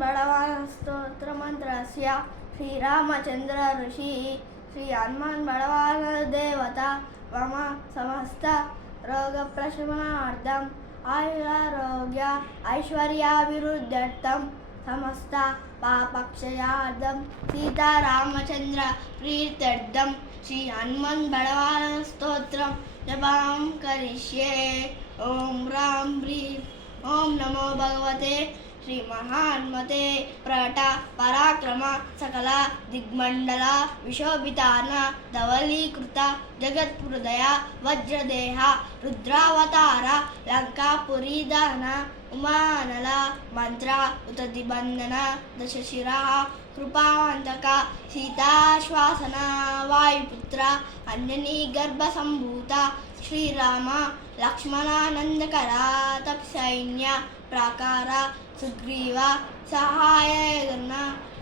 बलवानस्तोत्रमन्त्रस्य श्रीरामचन्द्र ऋषि श्री हनुमान् बलवान देवता मम समस्त रोगप्रशमनार्थम् आयुरारोग्य ऐश्वर्याभिवृद्ध्यर्थं समस्त पापक्षयार्थं सीतारामचन्द्र प्रीत्यर्थं श्री हनुमान् बलवान स्तोत्रं जपं करिष्ये। ओम राम ह्रीं ओम नमो भगवते श्री महान्मते प्रट पराक्रम सकल दिग्मंडल विशोभितान धवलीकृत जगत्हृदय वज्रदेह रुद्रावतार लंकापुरीदहन उमानल मंत्र उतदिबंधन दशशिरा कृपावंतक सीताश्वासन वायुपुत्र अंजनी गर्भसंभूत श्रीराम लक्ष्मणानंदकरा तपसैन्य प्राकार सुग्रीव सहायगण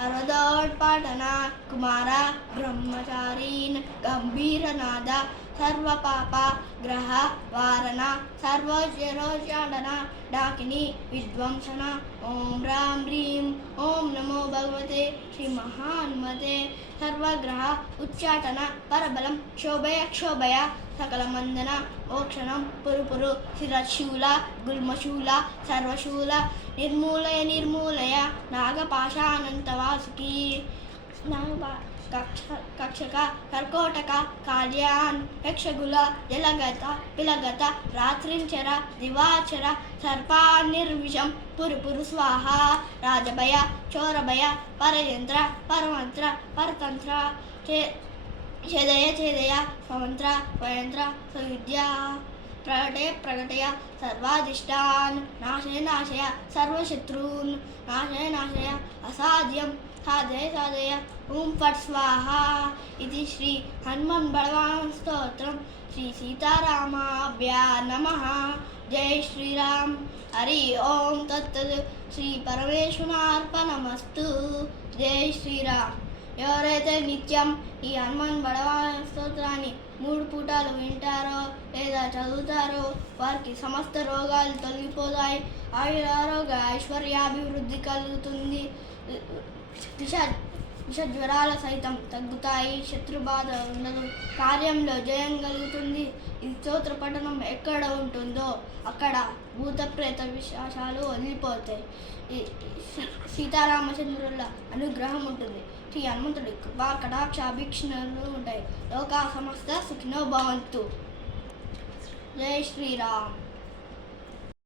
अरदोत्पाटन कुमार ब्रह्मचारीन् गंभीरनाद सर्व पाप ग्रह वारण सर्वजरोषाडन डाकिनी विध्वंसन। ओम राम ह्रीं ओम नमो भगवते श्री महान्मते सर्वग्रह उच्चाटन परबलं शोभय क्षोभय सकल मंदन मोक्षणं पुरुपुरु शिरशूल गुल्मशूल सर्वशूल निर्मूलय निर्मूलय नागपाशानंतवासुकी कक्षक कर्कोटक काल्यान् यक्षगुल जलगत पिलगत रात्रिंचर दिवाचर सर्पान्निर्विषं पुरुपुरु स्वाहा राजभय चोरभय परयंत्र परमंत्र परतंत्र छेदय छेदय स्वमंत्र स्वयंत्र स्वविद्या प्रकटय प्रकटय सर्वादिष्टान् नाशय नाशय सर्वशत्रून् नाशय नाशय असाध्यं साधय साधय ओम फट् स्वाहा इति श्री हनुमान् बलवान स्तोत्रं श्री सीतारामाभ्यां नमः। जय श्रीराम। हरि ओम तत्तत् श्री परमेश्वरार्पणमस्तु। जय శ్రీరామ్. ఎవరైతే నిత్యం ఈ హనుమాన్ బలవాన స్తోత్రాన్ని 3 పూటలు వింటారో లేదా చదువుతారో వారికి సమస్త రోగాలు తొలగిపోతాయి, ఆయురారోగ్య ఐశ్వర్యాభివృద్ధి కలుగుతుంది, విషజ్వరాల సైతం తగ్గుతాయి, శత్రుబాధ ఉండదు, కార్యంలో జయం కలుగుతుంది. ఈ స్తోత్ర పఠనం ఎక్కడ ఉంటుందో అక్కడ భూత ప్రేత విశ్వాసాలు వదిలిపోతాయి. సీతారామచంద్రుల అనుగ్రహం ఉంటుంది. శ్రీ హనుమంతుడి కృపా కటాక్ష అభీక్షణలు ఉంటాయి. లోకా సమస్త సుఖినో భవంతు. జై శ్రీరామ్.